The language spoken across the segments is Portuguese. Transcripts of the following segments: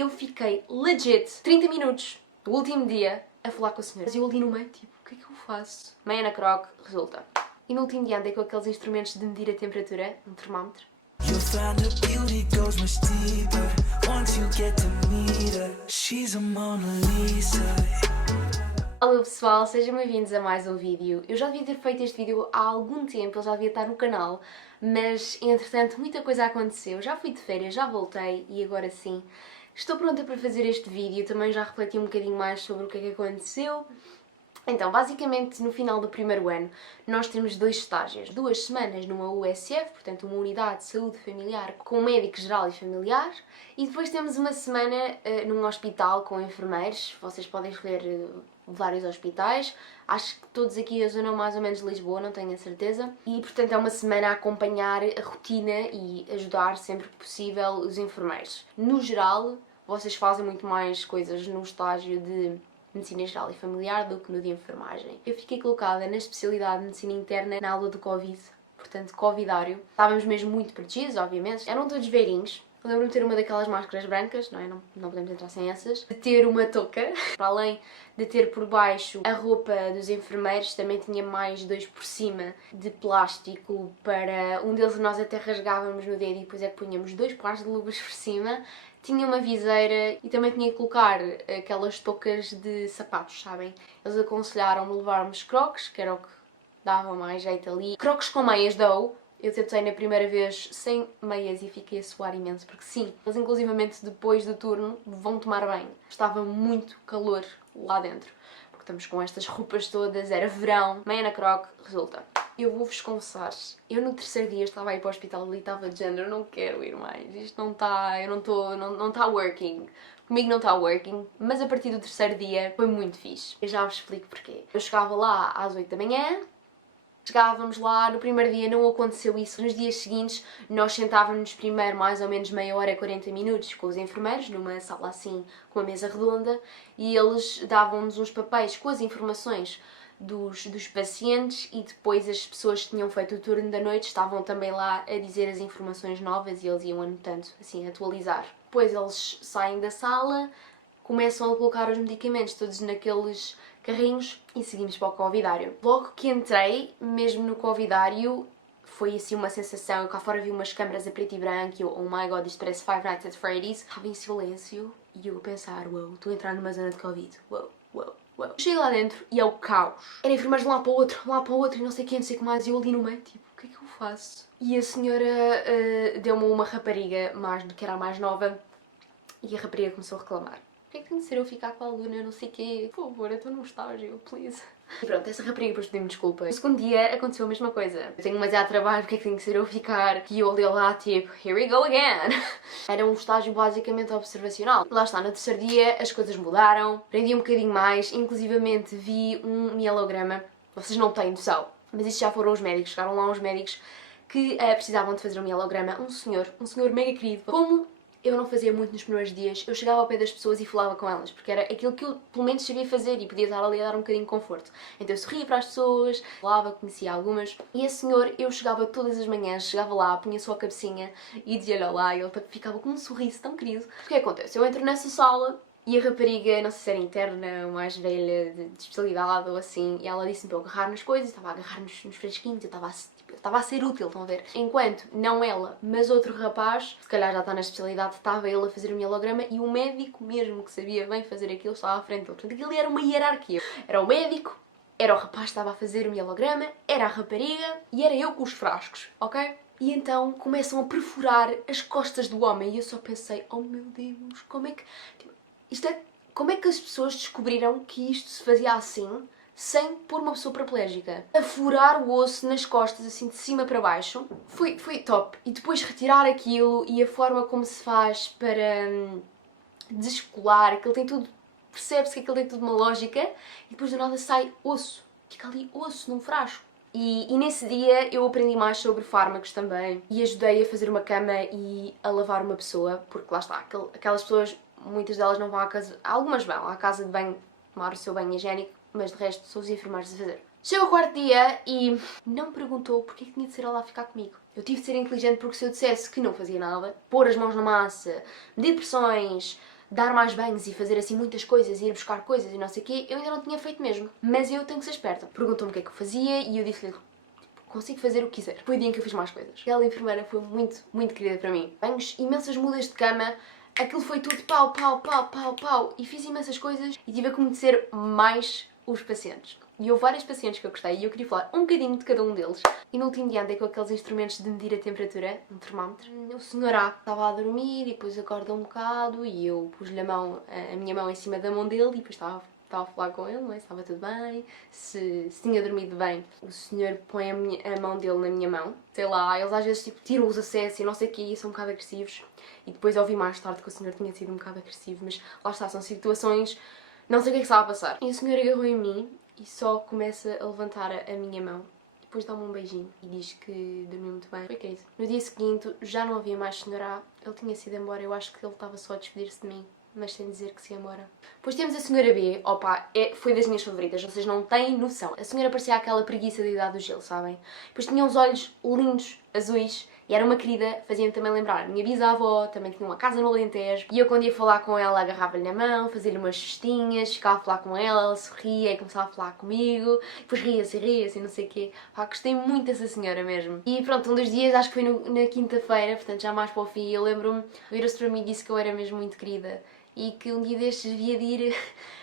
Eu fiquei legit 30 minutos do último dia a falar com a senhora. E eu ali no meio, tipo, o que é que eu faço? Meia na croc, resulta. E no último dia andei com aqueles instrumentos de medir a temperatura, um termómetro. Olá pessoal, sejam bem-vindos a mais um vídeo. Eu já devia ter feito este vídeo há algum tempo, ele já devia estar no canal, mas entretanto muita coisa aconteceu. Já fui de férias, já voltei e agora sim estou pronta para fazer este vídeo. Também já refleti um bocadinho mais sobre o que é que aconteceu. Então, basicamente, no final do primeiro ano, nós temos 2 estágios. 2 semanas numa USF, portanto uma Unidade de Saúde Familiar com médico geral e familiar, e depois temos uma semana num hospital com enfermeiros. Vocês podem escolher vários hospitais, acho que todos aqui a zona mais ou menos de Lisboa, não tenho a certeza. E, portanto, é uma semana a acompanhar a rotina e ajudar sempre que possível os enfermeiros. No geral, vocês fazem muito mais coisas no estágio de Medicina Geral e Familiar do que no de Enfermagem. Eu fiquei colocada na especialidade de Medicina Interna na aula do Covid, portanto, covidário. Estávamos mesmo muito protegidos, obviamente. Eram todos velhinhos. Eu lembro-me de ter uma daquelas máscaras brancas, não é? Não podemos entrar sem essas. De ter uma touca. Para além de ter por baixo a roupa dos enfermeiros, também tinha mais 2 por cima de plástico para... Um deles nós até rasgávamos no dedo e depois é que punhamos 2 pares de luvas por cima. Tinha uma viseira e também tinha que colocar aquelas toucas de sapatos, sabem? Eles aconselharam-me levarmos crocs, que era o que dava mais jeito ali. Crocs com meias dou. Eu tentei na primeira vez sem meias e fiquei a suar imenso, porque sim, eles inclusivamente depois do turno vão tomar banho. Estava muito calor lá dentro, porque estamos com estas roupas todas, era verão, meia na croc, resulta. Eu vou-vos confessar, eu no 3º dia estava a ir para o hospital e estava de género, eu não quero ir mais, isto não está, não está working. Comigo não está working, mas a partir do 3º dia foi muito fixe. Eu já vos explico porquê. Eu chegava lá às 8 da manhã, chegávamos lá, no primeiro dia não aconteceu isso. Nos dias seguintes nós sentávamos primeiro mais ou menos meia hora, 40 minutos com os enfermeiros, numa sala assim, com uma mesa redonda, e eles davam-nos uns papéis com as informações dos pacientes e depois as pessoas que tinham feito o turno da noite estavam também lá a dizer as informações novas e eles iam anotando, assim, a atualizar. Depois eles saem da sala, começam a colocar os medicamentos todos naqueles carrinhos e seguimos para o covidário. Logo que entrei, mesmo no covidário, foi assim uma sensação. Eu cá fora vi umas câmaras a preto e branco e eu, oh my god, isto parece Five Nights at Freddy's. Estava em silêncio e eu a pensar, uau, estou a entrar numa zona de covid, uau, uau, uau. Cheguei lá dentro e é o caos. Era enfermeiros de um lado para o outro e não sei o que, não sei o que mais. E eu ali no meio, tipo, o que é que eu faço? E a senhora deu-me uma rapariga que era a mais nova e a rapariga começou a reclamar. Porquê é que tem de ser eu ficar com a aluna, eu não sei o quê? Por favor, eu estou num estágio, please. E pronto, essa rapariga depois pediu-me desculpa. No 2º dia aconteceu a mesma coisa. Eu tenho demasiado trabalho, porque é que tem de ser eu ficar? E eu olhei lá, tipo, here we go again. Era um estágio basicamente observacional. Lá está, no 3º dia as coisas mudaram, aprendi um bocadinho mais, inclusivamente vi um mielograma. Vocês não têm noção, mas isto já foram os médicos, chegaram lá os médicos que precisavam de fazer um mielograma. Um senhor mega querido. Como eu não fazia muito nos primeiros dias, eu chegava ao pé das pessoas e falava com elas, porque era aquilo que eu pelo menos sabia fazer e podia estar ali a dar um bocadinho de conforto. Então eu sorria para as pessoas, falava, conhecia algumas, e esse senhor, eu chegava todas as manhãs, chegava lá, punha só a cabecinha e dizia-lhe olá, e ele ficava com um sorriso tão querido. O que acontece? Eu entro nessa sala e a rapariga, não sei se era interna ou mais velha, de especialidade ou assim, e ela disse-me para eu agarrar nas coisas, estava a agarrar nos fresquinhos, eu estava a ser útil, estão a ver? Enquanto, não ela, mas outro rapaz, se calhar já está na especialidade, estava ele a fazer o mielograma e o médico mesmo que sabia bem fazer aquilo estava à frente dele. Portanto, aquilo era uma hierarquia. Era o médico, era o rapaz que estava a fazer o mielograma, era a rapariga e era eu com os frascos, ok? E então começam a perfurar as costas do homem e eu só pensei, oh meu Deus, como é que... Como é que as pessoas descobriram que isto se fazia assim, sem pôr uma pessoa paraplégica? A furar o osso nas costas, assim de cima para baixo, foi top. E depois retirar aquilo e a forma como se faz para descolar, aquilo tem tudo, percebe-se que aquilo tem tudo uma lógica, e depois do nada sai osso. Fica ali osso num frasco. E nesse dia eu aprendi mais sobre fármacos também e ajudei a fazer uma cama e a lavar uma pessoa, porque lá está, aquelas pessoas, muitas delas não vão à casa, algumas vão à casa de banho tomar o seu banho higiênico, mas de resto são os enfermeiros a fazer. Chega o 4º dia e não me perguntou porque é que tinha de ser ela a ficar comigo. Eu tive de ser inteligente porque se eu dissesse que não fazia nada, pôr as mãos na massa, medir pressões, dar mais banhos e fazer assim muitas coisas, ir buscar coisas e não sei o quê, eu ainda não tinha feito mesmo. Mas eu tenho que ser esperta. Perguntou-me o que é que eu fazia e eu disse-lhe, consigo fazer o que quiser. Foi o dia em que eu fiz mais coisas. Aquela enfermeira foi muito, muito querida para mim. Banhos, imensas mudas de cama, aquilo foi tudo pau, pau, pau, pau, pau. E fiz imensas coisas e tive a conhecer mais os pacientes. E houve vários pacientes que eu gostei e eu queria falar um bocadinho de cada um deles. E no último dia andei com aqueles instrumentos de medir a temperatura, um termómetro. O senhor A estava a dormir e depois acorda um bocado e eu pus-lhe a minha mão em cima da mão dele e depois estava a falar com ele, não é? Se estava tudo bem, se tinha dormido bem. O senhor põe a mão dele na minha mão. Sei lá, eles às vezes tipo, tiram os acessos e não sei o que, e são um bocado agressivos. E depois ouvi mais tarde que o senhor tinha sido um bocado agressivo, mas lá está, são situações, não sei o que é que estava a passar. E o senhor agarrou em mim e só começa a levantar a minha mão. Depois dá-me um beijinho e diz que dormiu muito bem. Foi que é isso. No dia seguinte já não havia mais senhor A, ele tinha sido embora, eu acho que ele estava só a despedir-se de mim, mas sem dizer que se ia embora. Depois temos a senhora B, opa, foi das minhas favoritas, vocês não têm noção. A senhora parecia aquela preguiça da idade do gelo, sabem? Depois tinha uns olhos lindos, azuis, e era uma querida, fazia-me também lembrar. A minminha bisavó também tinha uma casa no Alentejo, e eu quando ia falar com ela agarrava-lhe na mão, fazia-lhe umas cestinhas, ficava a falar com ela, ela sorria e começava a falar comigo, depois ria-se e não sei o quê. Pá, gostei muito dessa senhora mesmo. E pronto, um dos dias, acho que foi na quinta-feira, portanto já mais para o fim, eu lembro-me, virou-se para mim e disse que eu era mesmo muito querida e que um dia destes havia de ir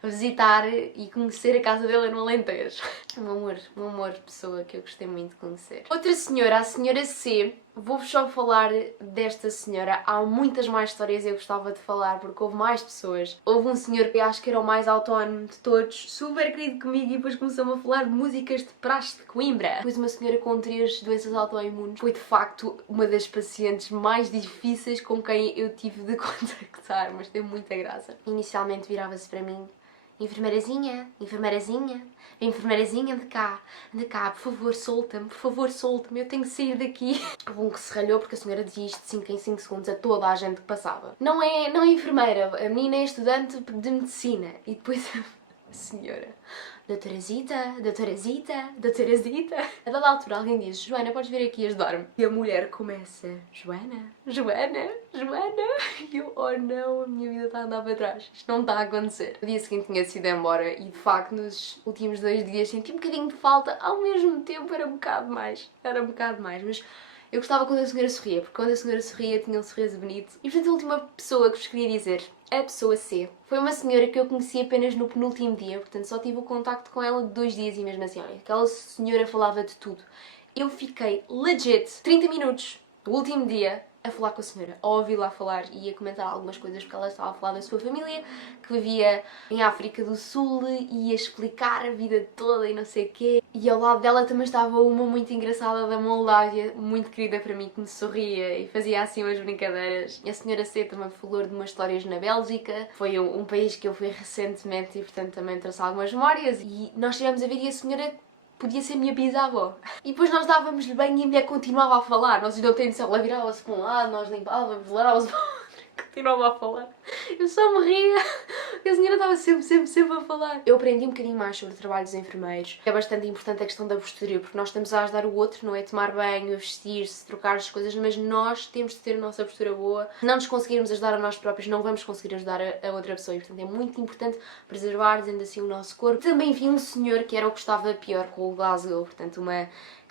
visitar e conhecer a casa dela no Alentejo. Um amor de pessoa que eu gostei muito de conhecer. Outra senhora, a senhora C, vou-vos só falar desta senhora. Há muitas mais histórias que eu gostava de falar porque houve mais pessoas. Houve um senhor que eu acho que era o mais autónomo de todos, super querido comigo, e depois começou-me a falar de músicas de praxe de Coimbra. Depois uma senhora com 3 doenças autoimunes. Foi de facto uma das pacientes mais difíceis com quem eu tive de contactar, mas teve muita graça. Inicialmente virava-se para mim: enfermeirazinha, enfermeirazinha, enfermeirazinha, anda cá, por favor, solta-me, eu tenho que sair daqui. Bom que se ralhou porque a senhora dizia isto de 5 em 5 segundos a toda a gente que passava. Não é enfermeira, a menina é estudante de medicina. E depois a senhora: doutora Zita, doutora Zita, doutora Zita. A dada altura alguém diz: Joana, podes vir aqui ajudar-me? E a mulher começa: Joana, Joana, Joana. E eu: oh não, a minha vida está a andar para trás, isto não está a acontecer. No dia seguinte tinha sido embora e de facto nos últimos 2 dias senti um bocadinho de falta, ao mesmo tempo era um bocado mais, mas eu gostava quando a senhora sorria, porque quando a senhora sorria tinha um sorriso bonito. E portanto a última pessoa que vos queria dizer, a pessoa C, foi uma senhora que eu conheci apenas no penúltimo dia, portanto só tive o contacto com ela de 2 dias e mesmo assim, olha, aquela senhora falava de tudo. Eu fiquei legit 30 minutos do último dia a falar com a senhora, a ouvi-la falar e a comentar algumas coisas porque ela estava a falar da sua família, que vivia em África do Sul e a explicar a vida toda e não sei o quê. E ao lado dela também estava uma muito engraçada da Moldávia, muito querida para mim, que me sorria e fazia assim umas brincadeiras. E a senhora C também falou de umas histórias na Bélgica, foi um país que eu fui recentemente e portanto também trouxe algumas memórias. E nós estivemos a ver e a senhora podia ser a minha bisavó. E depois nós dávamos-lhe bem e a mulher continuava a falar. Nós não temos ela virava-se para um lado, nós limpávamos, virávamos para o outro, continuava a falar. Eu só me ria. A senhora estava sempre a falar. Eu aprendi um bocadinho mais sobre o trabalho dos enfermeiros. É bastante importante a questão da postura, porque nós estamos a ajudar o outro, não é? Tomar banho, vestir-se, trocar as coisas, mas nós temos de ter a nossa postura boa. Se não nos conseguirmos ajudar a nós próprios, não vamos conseguir ajudar a outra pessoa. E, portanto, é muito importante preservar, dizendo assim, o nosso corpo. Também vi um senhor que era o que estava pior com o Glasgow, portanto,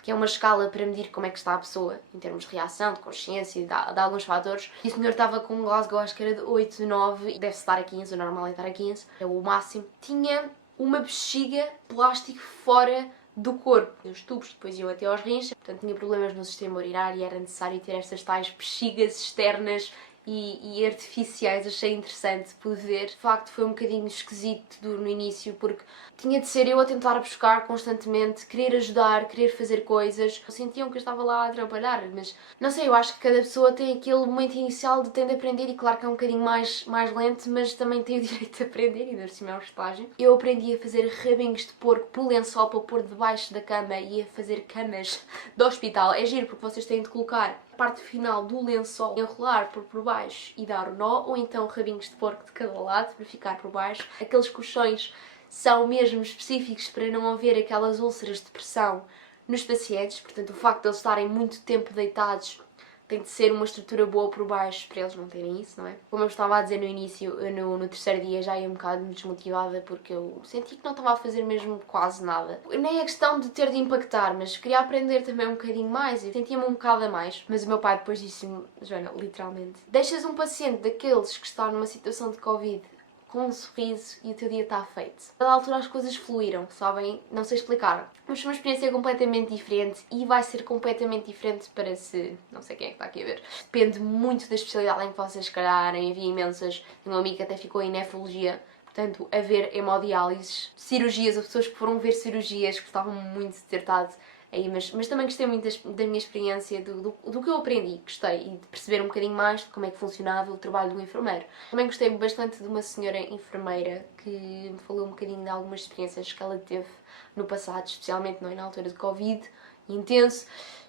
que é uma escala para medir como é que está a pessoa, em termos de reação, de consciência, de alguns fatores. E o senhor estava com um Glasgow, acho que era de 8, 9, e deve-se estar a 15, o normal é estar a 15, é o máximo. Tinha uma bexiga plástico fora do corpo. Os tubos depois iam até aos rins, portanto tinha problemas no sistema urinário e era necessário ter estas tais bexigas externas e artificiais. Achei interessante poder ver. De facto foi um bocadinho esquisito no início porque tinha de ser eu a tentar buscar constantemente, querer ajudar, querer fazer coisas. Sentiam que eu estava lá a trabalhar, mas não sei, eu acho que cada pessoa tem aquele momento inicial de ter de aprender e claro que é um bocadinho mais lento, mas também tem o direito de aprender e de cima é uma estágio. Eu aprendi a fazer rabinhos de porco pelo lençol para pôr debaixo da cama e a fazer camas de hospital. É giro porque vocês têm de colocar a parte final do lençol, enrolar por baixo e dar o nó, ou então rabinhos de porco de cada lado para ficar por baixo. Aqueles colchões são mesmo específicos para não haver aquelas úlceras de pressão nos pacientes, portanto o facto de eles estarem muito tempo deitados tem de ser uma estrutura boa por baixo para eles não terem isso, não é? Como eu estava a dizer no início, eu no terceiro dia já ia um bocado desmotivada porque eu senti que não estava a fazer mesmo quase nada. Nem é questão de ter de impactar, mas queria aprender também um bocadinho mais e sentia-me um bocado a mais. Mas o meu pai depois disse-me, Joana, literalmente, deixas um paciente daqueles que está numa situação de Covid com um sorriso e o teu dia está feito. A dada altura as coisas fluíram, sabem? Não sei explicar. Mas foi uma experiência completamente diferente e vai ser completamente diferente para se... não sei quem é que está aqui a ver. Depende muito da especialidade em que vocês calharem. Havia imensas. Tenho uma amiga que até ficou em nefrologia. Portanto, a ver hemodiálises, cirurgias, as pessoas que foram ver cirurgias gostavam muito de ter estado aí, mas também gostei muito da minha experiência, do que eu aprendi, gostei, e de perceber um bocadinho mais de como é que funcionava o trabalho do enfermeiro. Também gostei bastante de uma senhora enfermeira que me falou um bocadinho de algumas experiências que ela teve no passado, especialmente não é, na altura de Covid, intenso,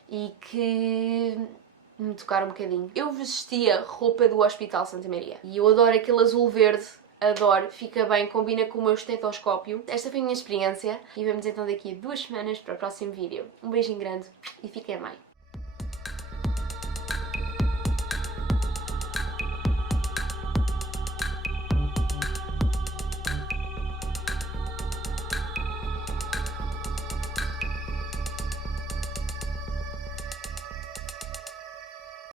e que me tocaram um bocadinho. Eu vestia roupa do Hospital Santa Maria e eu adoro aquele azul-verde. Adoro, fica bem, combina com o meu estetoscópio. Esta foi a minha experiência e vemos então daqui a 2 semanas para o próximo vídeo. Um beijinho grande e fiquem bem.